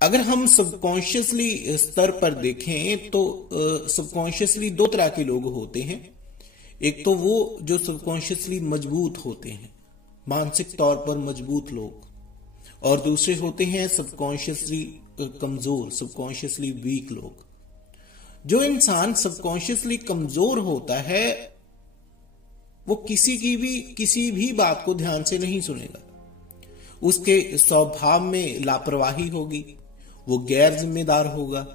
अगर हम सबकॉन्शियसली स्तर पर देखें तो सबकॉन्शियसली दो तरह के लोग होते हैं। एक तो वो जो सबकॉन्शियसली मजबूत होते हैं, मानसिक तौर पर मजबूत लोग, और दूसरे होते हैं सबकॉन्शियसली कमजोर, सबकॉन्शियसली वीक लोग। जो इंसान सबकॉन्शियसली कमजोर होता है वो किसी भी बात को ध्यान से नहीं सुनेगा। उसके स्वभाव में लापरवाही होगी, वो गैर जिम्मेदार होगा।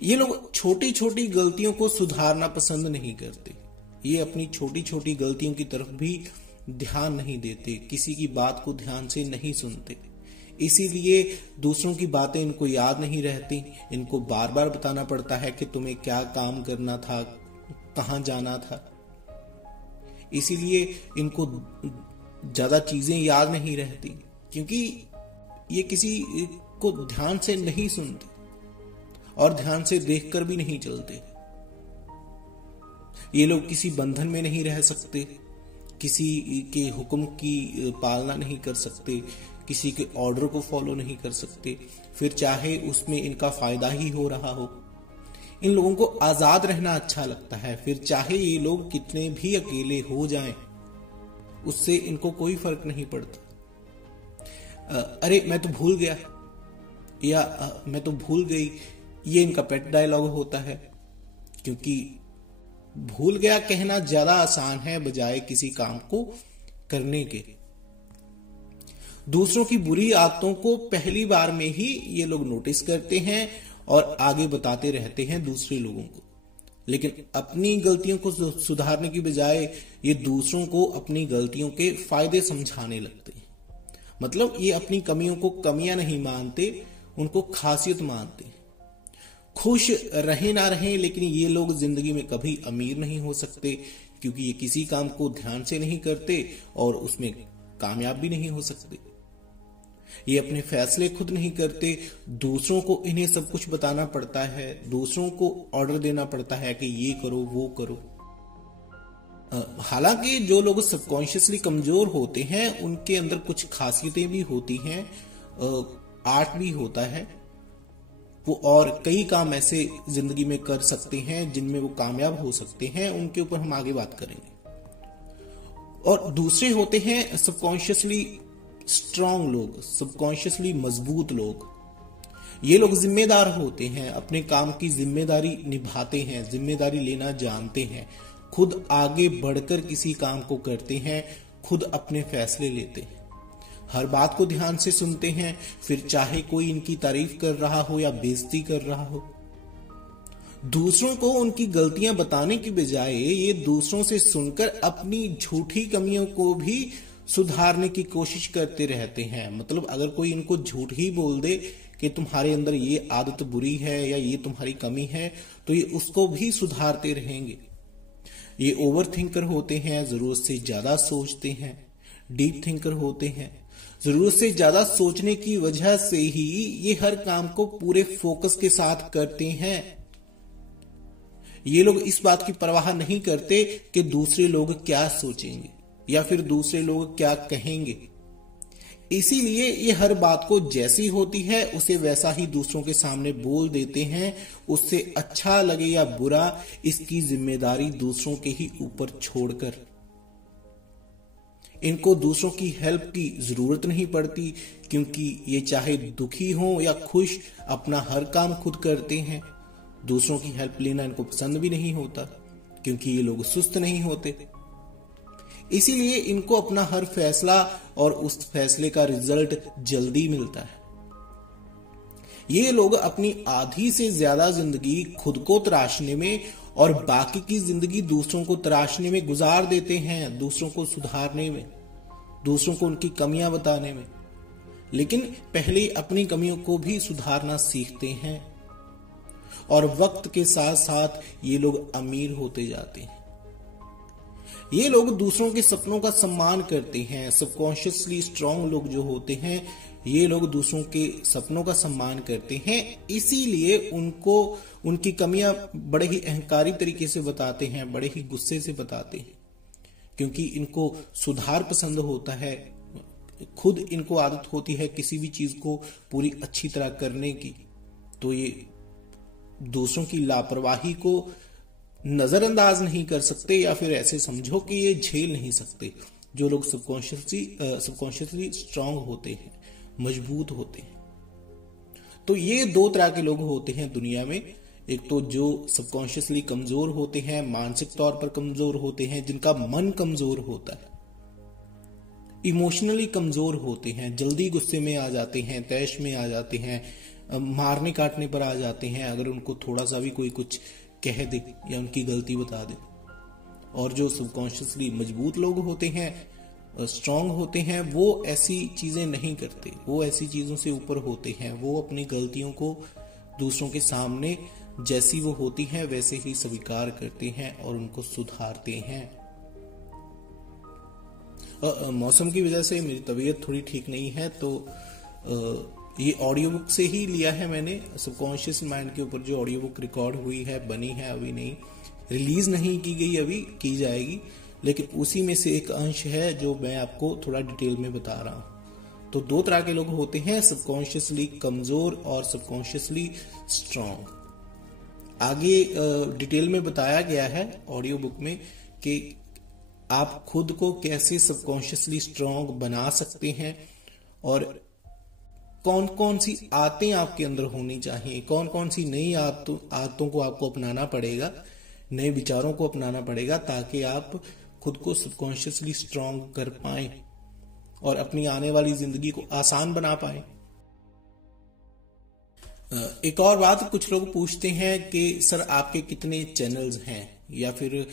ये लोग छोटी छोटी गलतियों को सुधारना पसंद नहीं करते। ये अपनी छोटी छोटी गलतियों की तरफ भी ध्यान नहीं देते, किसी की बात को ध्यान से नहीं सुनते। इसीलिए दूसरों की बातें इनको याद नहीं रहती। इनको बार बार बताना पड़ता है कि तुम्हें क्या काम करना था, कहां जाना था। इसीलिए इनको ज्यादा चीजें याद नहीं रहती, क्योंकि ये किसी को ध्यान से नहीं सुनते और ध्यान से देखकर भी नहीं चलते। ये लोग किसी बंधन में नहीं रह सकते, किसी के हुक्म की पालना नहीं कर सकते, किसी के ऑर्डर को फॉलो नहीं कर सकते, फिर चाहे उसमें इनका फायदा ही हो रहा हो। इन लोगों को आजाद रहना अच्छा लगता है, फिर चाहे ये लोग कितने भी अकेले हो जाएं, उससे इनको कोई फर्क नहीं पड़ता। अरे मैं तो भूल गया, या मैं तो भूल गई, ये इनका पेट डायलॉग होता है। क्योंकि भूल गया कहना ज्यादा आसान है बजाय किसी काम को करने के। दूसरों की बुरी आदतों को पहली बार में ही ये लोग नोटिस करते हैं और आगे बताते रहते हैं दूसरे लोगों को, लेकिन अपनी गलतियों को सुधारने की बजाय ये दूसरों को अपनी गलतियों के फायदे समझाने लगते हैं। मतलब ये अपनी कमियों को कमियां नहीं मानते, उनको खासियत मानते। खुश रहे ना रहे, लेकिन ये लोग जिंदगी में कभी अमीर नहीं हो सकते, क्योंकि ये किसी काम को ध्यान से नहीं करते और उसमें कामयाब भी नहीं हो सकते। ये अपने फैसले खुद नहीं करते, दूसरों को इन्हें सब कुछ बताना पड़ता है, दूसरों को ऑर्डर देना पड़ता है कि ये करो वो करो। हालांकि जो लोग सबकॉन्शियसली कमजोर होते हैं उनके अंदर कुछ खासियतें भी होती हैं, आर्ट भी होता है, वो और कई काम ऐसे जिंदगी में कर सकते हैं जिनमें वो कामयाब हो सकते हैं। उनके ऊपर हम आगे बात करेंगे। और दूसरे होते हैं सबकॉन्शियसली स्ट्रांग लोग, सबकॉन्शियसली मजबूत लोग। ये लोग जिम्मेदार होते हैं, अपने काम की जिम्मेदारी निभाते हैं, जिम्मेदारी लेना जानते हैं, खुद आगे बढ़कर किसी काम को करते हैं, खुद अपने फैसले लेते हैं, हर बात को ध्यान से सुनते हैं, फिर चाहे कोई इनकी तारीफ कर रहा हो या बेइज्जती कर रहा हो। दूसरों को उनकी गलतियां बताने की बजाय ये दूसरों से सुनकर अपनी झूठी कमियों को भी सुधारने की कोशिश करते रहते हैं। मतलब अगर कोई इनको झूठ ही बोल दे कि तुम्हारे अंदर ये आदत बुरी है या ये तुम्हारी कमी है, तो ये उसको भी सुधारते रहेंगे। ये ओवर थिंकर होते हैं, जरूरत से ज्यादा सोचते हैं, डीप थिंकर होते हैं। जरूरत से ज्यादा सोचने की वजह से ही ये हर काम को पूरे फोकस के साथ करते हैं। ये लोग इस बात की परवाह नहीं करते कि दूसरे लोग क्या सोचेंगे या फिर दूसरे लोग क्या कहेंगे। इसीलिए ये हर बात को जैसी होती है उसे वैसा ही दूसरों के सामने बोल देते हैं। उससे अच्छा लगे या बुरा, इसकी जिम्मेदारी दूसरों के ही ऊपर छोड़कर। इनको दूसरों की हेल्प की जरूरत नहीं पड़ती, क्योंकि ये चाहे दुखी हो या खुश अपना हर काम खुद करते हैं। दूसरों की हेल्प लेना इनको पसंद भी नहीं होता, क्योंकि ये लोग सुस्त नहीं होते। इसीलिए इनको अपना हर फैसला और उस फैसले का रिजल्ट जल्दी मिलता है। ये लोग अपनी आधी से ज्यादा जिंदगी खुद को तराशने में और बाकी की जिंदगी दूसरों को तराशने में गुजार देते हैं, दूसरों को सुधारने में, दूसरों को उनकी कमियां बताने में। लेकिन पहले अपनी कमियों को भी सुधारना सीखते हैं और वक्त के साथ साथ ये लोग अमीर होते जाते हैं। ये लोग दूसरों के सपनों का सम्मान करते हैं। सबकॉन्शियसली स्ट्रांग लोग जो होते हैं, ये लोग दूसरों के सपनों का सम्मान करते हैं। इसीलिए उनको उनकी कमियां बड़े ही अहंकारी तरीके से बताते हैं, बड़े ही गुस्से से बताते हैं, क्योंकि इनको सुधार पसंद होता है। खुद इनको आदत होती है किसी भी चीज को पूरी अच्छी तरह करने की, तो ये दूसरों की लापरवाही को नजरअंदाज नहीं कर सकते, या फिर ऐसे समझो कि ये झेल नहीं सकते। जो लोग सबकॉन्शियसली स्ट्रांग होते हैं, मजबूत होते हैं, तो ये दो तरह के लोग होते हैं दुनिया में। एक तो जो सबकॉन्शियसली कमजोर होते हैं, मानसिक तौर पर कमजोर होते हैं, जिनका मन कमजोर होता है, इमोशनली कमजोर होते हैं, जल्दी गुस्से में आ जाते हैं, तैश में आ जाते हैं, मारने काटने पर आ जाते हैं अगर उनको थोड़ा सा भी कोई कुछ कह दे या उनकी गलती बता दे। और जो सबकॉन्शियसली मजबूत लोग होते हैं, स्ट्रांग होते हैं, वो ऐसी चीजें नहीं करते, वो ऐसी चीजों से ऊपर होते हैं। वो अपनी गलतियों को दूसरों के सामने जैसी वो होती हैं वैसे ही स्वीकार करते हैं और उनको सुधारते हैं। मौसम की वजह से मेरी तबीयत थोड़ी ठीक नहीं है, तो ये ऑडियो बुक से ही लिया है मैंने। सबकॉन्शियस माइंड के ऊपर जो ऑडियो बुक रिकॉर्ड हुई है, बनी है, अभी नहीं रिलीज नहीं की गई, अभी की जाएगी, लेकिन उसी में से एक अंश है जो मैं आपको थोड़ा डिटेल में बता रहा हूं। तो दो तरह के लोग होते हैं, सबकॉन्शियसली कमजोर और सबकॉन्शियसली स्ट्रांग। आगे डिटेल में बताया गया है ऑडियो बुक में कि आप खुद को कैसे सबकॉन्शियसली स्ट्रांग बना सकते हैं और कौन कौन सी आदतें आपके अंदर होनी चाहिए, कौन कौन सी नई आदतों को आपको अपनाना पड़ेगा, नए विचारों को अपनाना पड़ेगा, ताकि आप खुद को सबकॉन्शियसली स्ट्रांग कर पाएं और अपनी आने वाली जिंदगी को आसान बना पाएं। एक और बात, कुछ लोग पूछते हैं कि सर आपके कितने चैनल्स हैं, या फिर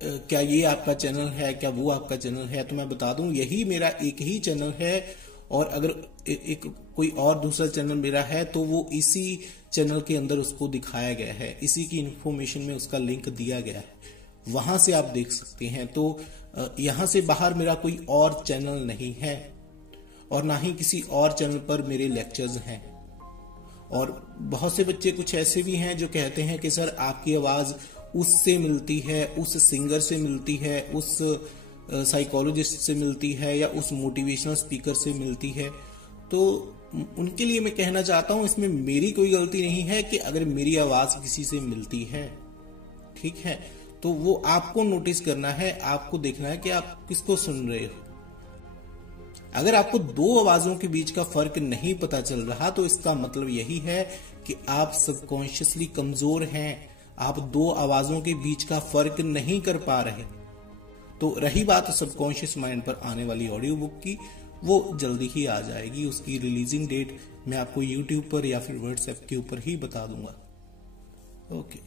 क्या ये आपका चैनल है, क्या वो आपका चैनल है। तो मैं बता दूं, यही मेरा एक ही चैनल है, और अगर एक कोई और दूसरा चैनल मेरा है तो वो इसी चैनल के अंदर उसको दिखाया गया है, इसी की इंफॉर्मेशन में उसका लिंक दिया गया है, वहां से आप देख सकते हैं। तो यहां से बाहर मेरा कोई और चैनल नहीं है, और ना ही किसी और चैनल पर मेरे लेक्चर्स हैं। और बहुत से बच्चे कुछ ऐसे भी हैं जो कहते हैं कि सर आपकी आवाज उससे मिलती है, उस सिंगर से मिलती है, उस साइकोलॉजिस्ट से मिलती है, या उस मोटिवेशनल स्पीकर से मिलती है। तो उनके लिए मैं कहना चाहता हूं, इसमें मेरी कोई गलती नहीं है कि अगर मेरी आवाज किसी से मिलती है, ठीक है, तो वो आपको नोटिस करना है, आपको देखना है कि आप किसको सुन रहे हो। अगर आपको दो आवाजों के बीच का फर्क नहीं पता चल रहा, तो इसका मतलब यही है कि आप सबकॉन्शियसली कमजोर हैं, आप दो आवाजों के बीच का फर्क नहीं कर पा रहे। तो रही बात सबकॉन्शियस माइंड पर आने वाली ऑडियो बुक की, वो जल्दी ही आ जाएगी। उसकी रिलीजिंग डेट मैं आपको यूट्यूब पर या फिर व्हाट्सएप के ऊपर ही बता दूंगा। ओके।